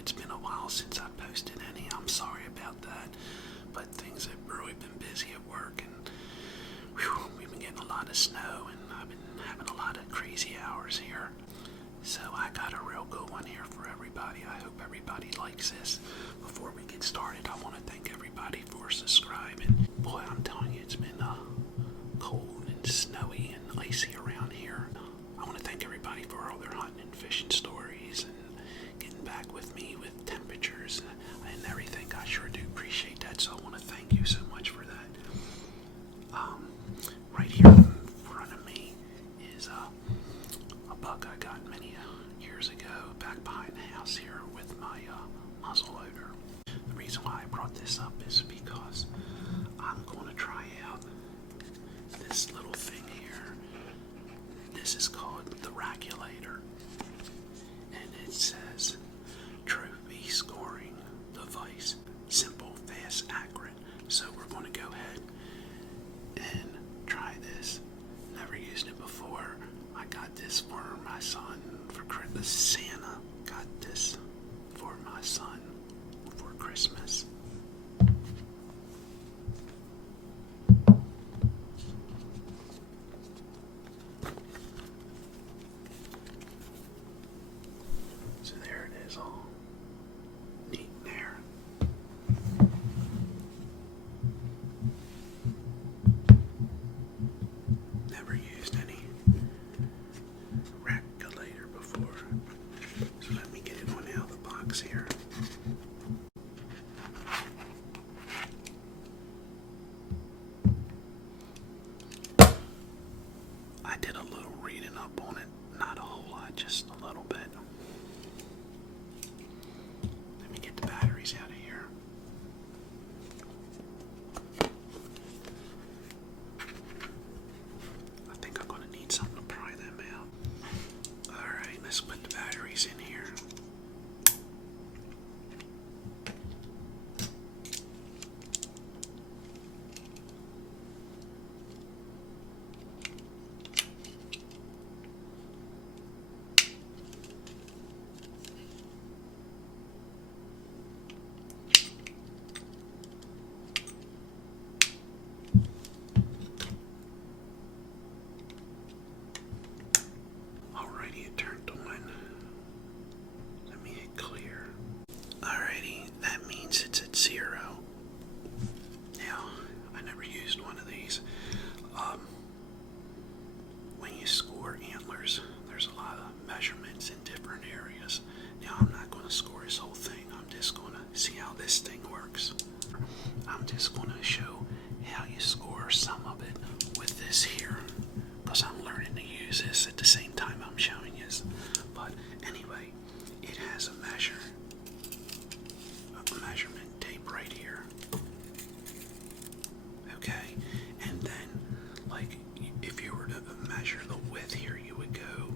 it's been a while since I've posted any. I'm sorry about that, but things have really been busy at work, and we've been getting a lot of snow, and I've been having a lot of crazy hours here. So I got a real good one here for everybody. I hope everybody likes this. Before we get started, I want to thank everybody for subscribing. Boy, I'm telling you, it's been cold and snowy and icy around here. I want to thank everybody for all their hunting and fishing stories and getting back with me with temperatures and everything. I sure do appreciate that, so I want to thank you so much for that. Right here in front of me is a buck I got many years ago back behind the house here with my muzzle loader. The reason why I brought this up is because I'm going to try out this little thing here. This is called the Rackulator, and it says trophy scoring device, simple, fast, accurate. So we're going to go ahead and try this. Never used it before. I got this for my son for Christmas. Santa got this for my son for Christmas. So there it is, all neat there. Never used any Rackulator before, so let me get it on out of the box here. I did a little reading up on it, not a whole lot, just a little bit. Let me get the batteries out of here. I think I'm going to need something to pry them out. Alright, let's put the batteries in here. Alrighty, it turned on. Let me hit clear. Alrighty, that means it's at 0. Now, I never used one of these. When you score antlers, there's a lot of measurements in different areas. Now, I'm not going to score this whole thing. I'm just going to see how this thing works. I'm just going to show how you score some of it with this here, because I'm learning to use this at the same time I'm showing you. But anyway, it has a measurement tape right here. Okay, and then like if you were to measure the width here, you would go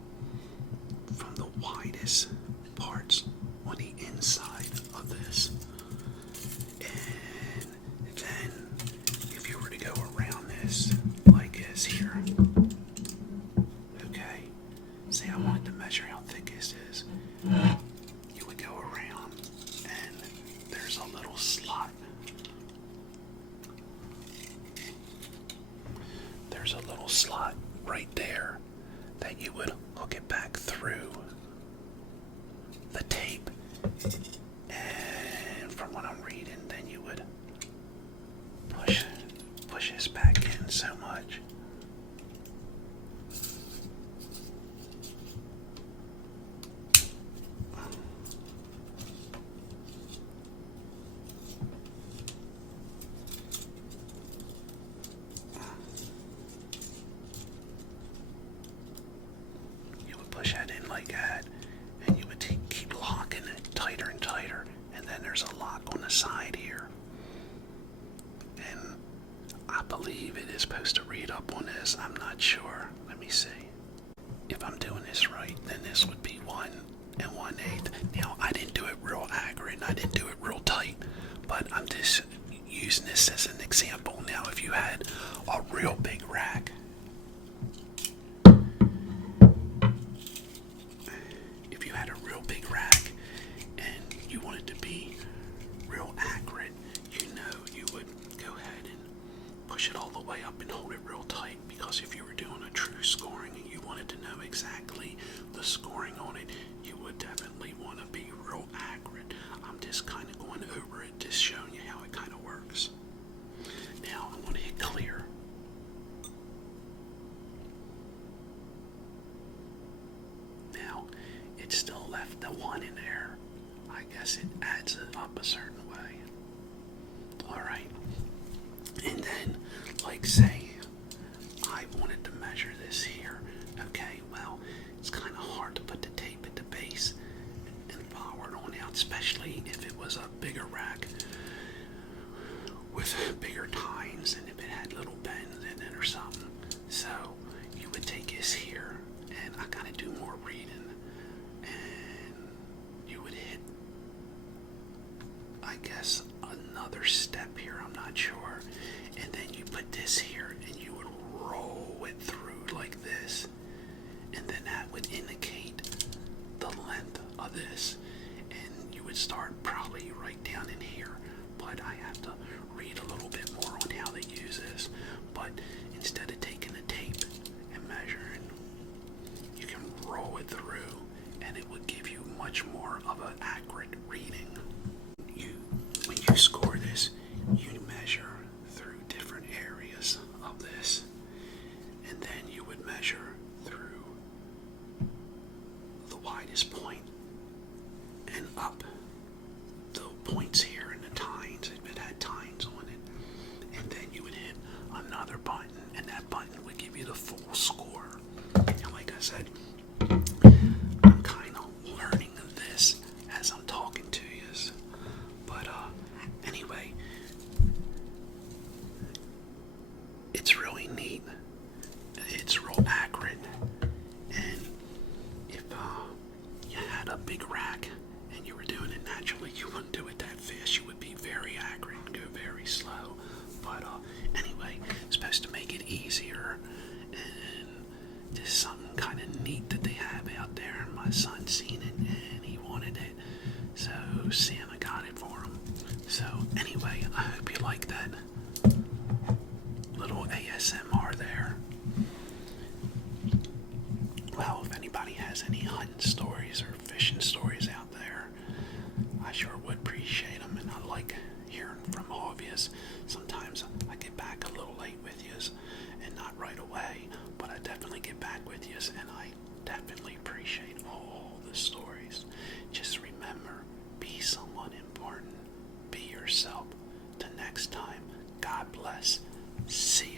from the widest parts on the inside of this, and then if you were to go around this like this here. Okay, say I wanted to measure how thick this is. You would go around and there's a little slot. There's a little slot right there that you would hook it back through the tape. And from what I'm reading, then you would push this back in so much. Push that in like that, and you would keep locking it tighter and tighter, and then there's a lock on the side here, and I believe it is supposed to read up on this. I'm not sure. Let me see. If I'm doing this right, then this would be 1 1/8. Now, I didn't do it real accurate, and I didn't do it real tight, but I'm just using this as an example. Now, if you had a real big rack, and you it still left the 1 in there. I guess it adds it up a certain way. Alright. And then, like, say, I wanted to measure this here. Okay, well, it's kind of hard to put the tape at the base and follow it on out, especially if it was a bigger rack with bigger tines and if it had little bends in it or something. So you would take this here, and I gotta do more reading, and you would hit, I guess, another step here, I'm not sure, and then you put this here and you would roll it through like this, and then that would indicate the length of this, and you would start probably right down in here, but I have to read a little bit more on how they use this. But instead of taking a tape and measuring, you can roll it through and it would give you much more of an accurate reading. When you score this, you measure through different areas of this, and then you would measure through the widest point and up the points here in the tines, if it had tines on it, and then you would hit another button, and that button would give you the full score. And like I said, I'm kind of learning this as I'm talking to you. But anyway, it's really neat. It's real accurate, and if you had a big rack and you were doing it naturally, you wouldn't do it that fast. You would be very accurate and go very slow. But anyway, it's supposed to make it easier, and just something kind of neat that they have out there. My son seen it and he wanted it, so Santa got it for him. So anyway, I hope you like that little ASMR there. Well, if anybody has any hunting stories or fishing stories out there, I sure would appreciate them, and I like hearing from all of yous. Sometimes I get back a little late with yous and not right away, but I definitely get back with yous, and I definitely appreciate all the stories. Just remember, be someone important. Be yourself. Till next time, God bless. See